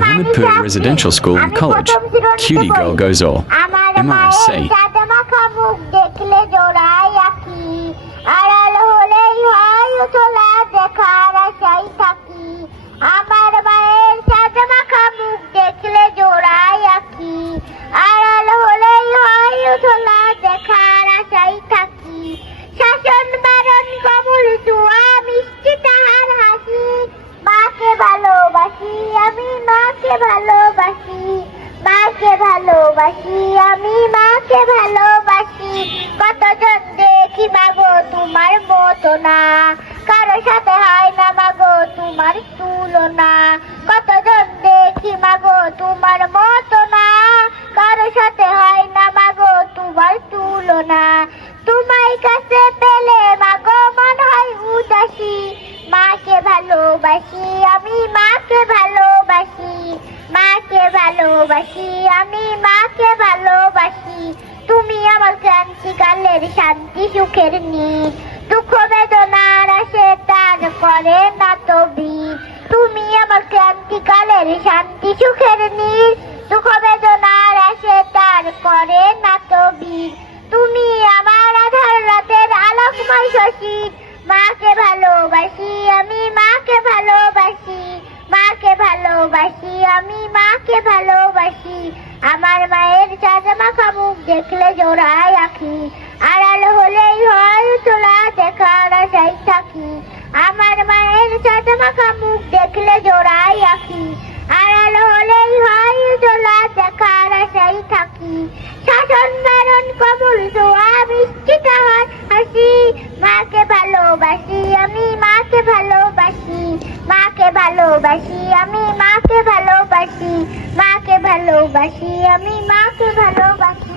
Mohammadpur Residential School and College, Cutie Girl Goes All, MRSA. ভালোবাসি, আমি মাকে ভালোবাসি। মাকে ভালোবাসি, আমি মাকে ভালোবাসি। কতজন দেখি মাগো তোমার মতো না কারও সাথে হয় না মাগো তোমার তুলনা। কতজন দেখি মাগো তোমার মতো না কারও সাথে হয় না মাগো তোমার তুলনা। তোমায় কাছে ভালোবাসি, আমি মাকে ভালোবাসি মাকে ভালোবাসি, আমি মাকে ভালোবাসি। তুমি আমার ক্রান্তিকালের শান্তি, সুখের নীল। দুঃখ বেদনার আসে তার করে না তবি তুমি আমার ক্রান্তিকালের শান্তি, সুখের নীল। দুঃখ বেদনার আসে তার করে না তবি তুমি আমার আধার রাতের আলোকময় শশী মাকে ভালোবাসি আমি মাকে ভালোবাসি মাকে ভালোবাসি, আমি মাকে ভালোবাসি। আমার মায়ের চাঁদা মাখা মুখ দেখলে জোড়ায় আঁকি আড়াল হলেই হয় তোলা দেখার আশাই থাকি আমার মায়ের চাঁদা মাখা মুখ দেখলে জোড়ায় আঁকি আড়াল হলেই হয় তোলা দেখার আশাই থাকি। শাসন বারণ সোয়া মিষ্টি তাহার হাসি। মাকে ভালোবাসি আমি মাকে ভালোবাসি মাকে ভালোবাসি আমি মাকে ভালোবাসি মাকে ভালোবাসি আমি মাকে ভালোবাসি।